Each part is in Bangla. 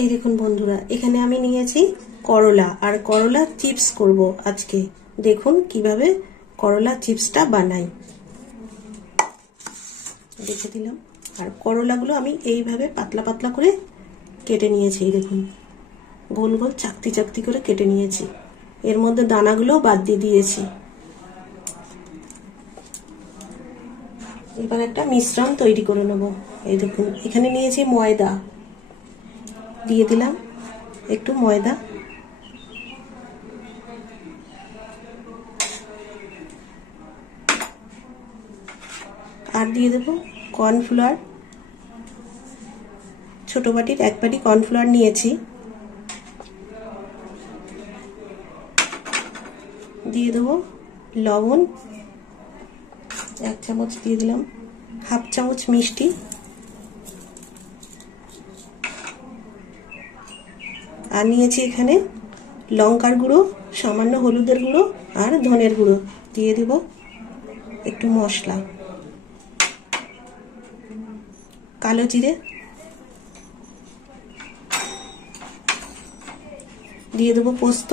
এই দেখুন বন্ধুরা, এখানে আমি নিয়েছি করলা আর করলা চিপস করব আজকে। দেখুন কিভাবে করলা চিপসটা বানাই, দেখে দিলাম। আর করলাগুলো আমি এইভাবে পাতলা পাতলা করে কেটে নিয়েছি। দেখুন গোল গোল চাকতি চাকতি করে কেটে নিয়েছি। এর মধ্যে দানাগুলো বাদ দিয়ে দিয়েছি। এবার একটা মিশ্রণ তৈরি করে নেব। এই দেখুন এখানে নিয়েছি ময়দা, দিয়ে দিলাম একটু ময়দা, আর দিয়ে দেব কর্নফ্লাওয়ার। ছোট বাটির এক বাটি কর্নফ্লাওয়ার নিয়েছি। দিয়ে দেব লবণ, 1 চামচ দিয়ে দিলাম, হাফ চামচ মিষ্টি, আর নিয়েছি এখানে লঙ্কার গুঁড়ো, সামান্য হলুদের গুঁড়ো আর ধনের গুঁড়ো। দিয়ে দেব একটু মশলা, কালো জিরে, দিয়ে দেব পোস্ত,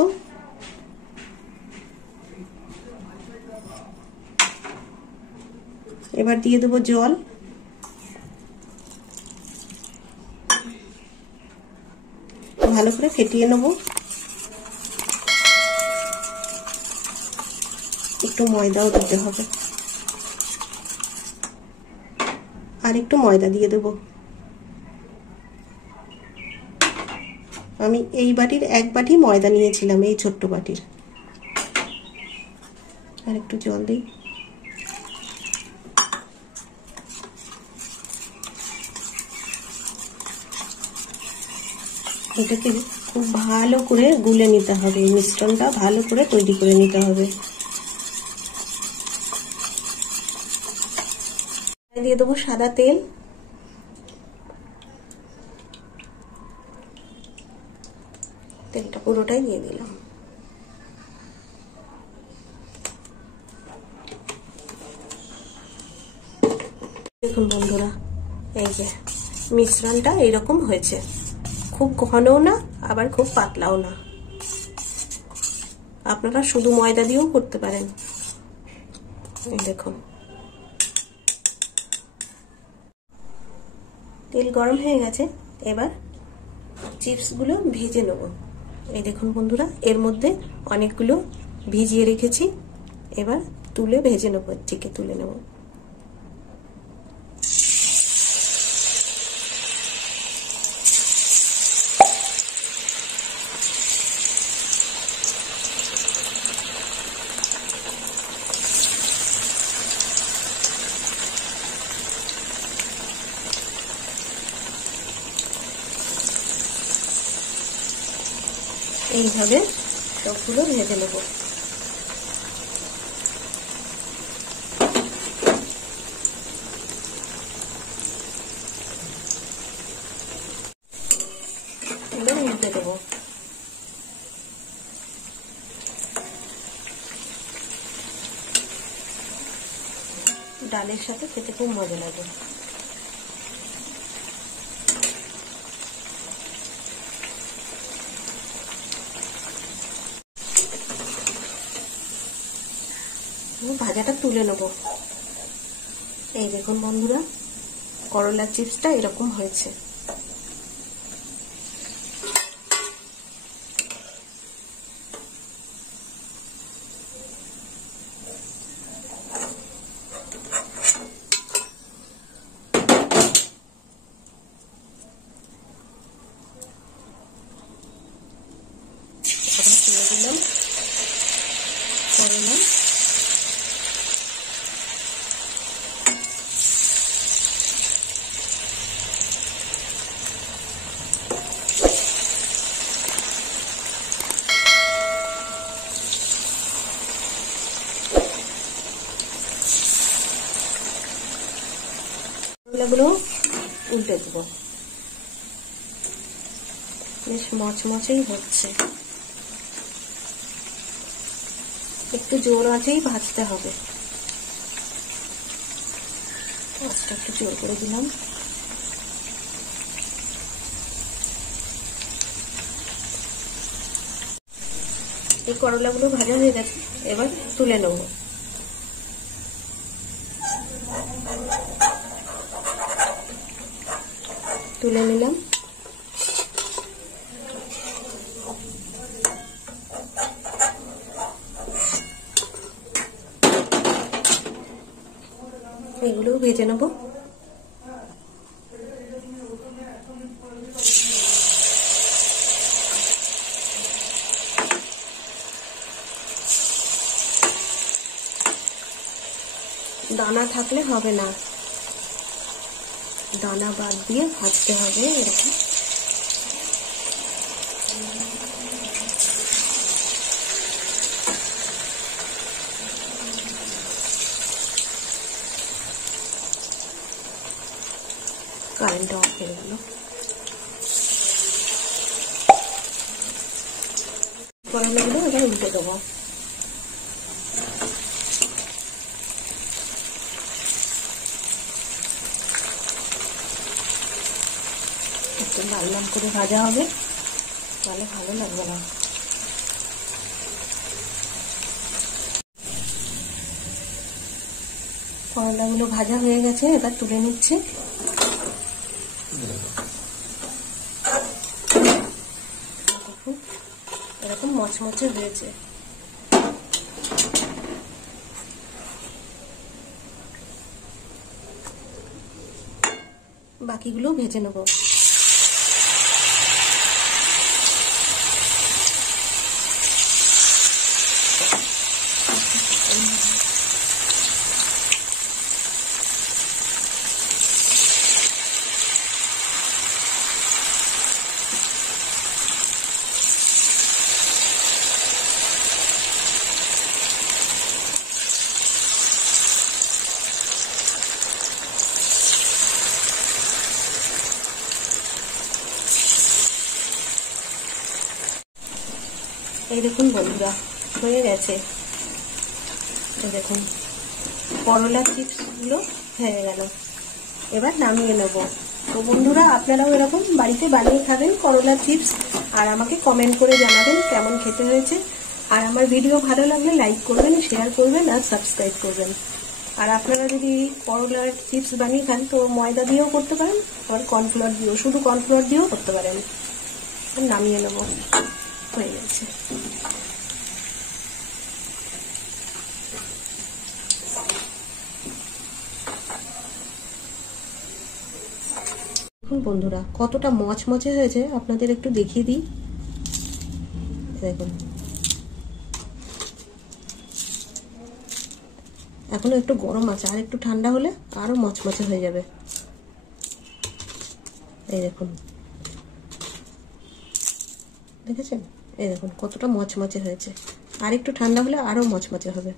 এবার দিয়ে দেব জল, ভালো করে ফেটিয়ে নেব। একটু ময়দাও দিতে হবে, আর একটু ময়দা দিয়ে দেব। আমি এই বাটির 1 বাটি ময়দা নিয়েছিলাম, এই ছোট্ট বাটির। আর একটু জল দিই। এটাকে খুব ভালো করে গুলে নিতে হবে, মিশ্রণটা ভালো করে তৈরি করে নিতে হবে। দিয়ে দেবো সাদা তেল, তেলটা পুরোটাই দিয়ে দিলাম। দেখুন বন্ধুরা, এই যে মিশ্রণটা এইরকম হয়েছে, খুব ঘনও না আবার খুব পাতলাও না। আপনারা শুধু ময়দা দিয়েও করতে পারেন। এই দেখুন তেল গরম হয়ে গেছে, এবার চিপসগুলো ভেজে নেব। এই দেখুন বন্ধুরা, এর মধ্যে অনেকগুলো ভিজিয়ে রেখেছি, এবার তুলে ভেজে নেব, থেকে তুলে নেব। এইভাবে সবগুলো ভেজে নেব। এবার উল্টে দেবো। ডালের সাথে খেতে খুব মজা লাগে। ভাজাটা তুলে নেব। এই দেখুন বন্ধুরা, করলা চিপসটা এরকম হয়েছে। তুলে দিলাম করলা। করলাগুলো উল্টে দেব। বেশ মচমচেই হচ্ছে, একটু জোর আঁচেই ভাজতে হবে। আঁচটা একটু জোর করে দিলাম। এই করলাগুলো ভাজা হয়ে গেছে, এবার তুলে নেব। তুলে নিলাম। এগুলো ভেজে নেব। দানা থাকলে হবে না, দানা বাদ দিয়ে ভাজতে হবে এরকম। কারেন্ট অফ হয়ে গেল। করলাগুলো এবার উল্টে দেবো। একটু লাল লাল করে ভাজা হবে, তাহলে ভালো লাগবে না। করলাগুলো ভাজা হয়ে গেছে, এবার তুলে নিচ্ছি। এরকম মচমচে হয়েছে। বাকিগুলো ভেজে নেব। এই দেখুন বন্ধুরা, হয়ে গেছে। এই দেখুন করলা চিপসগুলো হয়ে গেল। এবার নামিয়ে নেব। তো বন্ধুরা, আপনারাও এরকম বাড়িতে বানিয়ে খাবেন করলা চিপস, আর আমাকে কমেন্ট করে জানাবেন কেমন খেতে হয়েছে। আর আমার ভিডিও ভালো লাগলে লাইক করবেন, শেয়ার করবেন আর সাবস্ক্রাইব করবেন। আর আপনারা যদি করলার চিপস বানিয়ে খান তো ময়দা দিয়েও করতে পারেন, আবার কর্নফ্লাওয়ার দিয়েও, শুধু কর্নফ্লাওয়ার দিয়েও করতে পারেন। নামিয়ে নেব, হয়ে গেছে। বন্ধুরা, কতটা মচমচে হয়েছে আপনাদের একটু দেখিয়ে দিই। দেখুন, এখনো একটু গরম আছে, আর একটু ঠান্ডা হলে আরো মচমচে হয়ে যাবে। এই দেখুন, দেখেছেন? এই দেখুন কতটা মচমচে হয়েছে, আর একটু ঠান্ডা হলে আরো মচমচে হবে।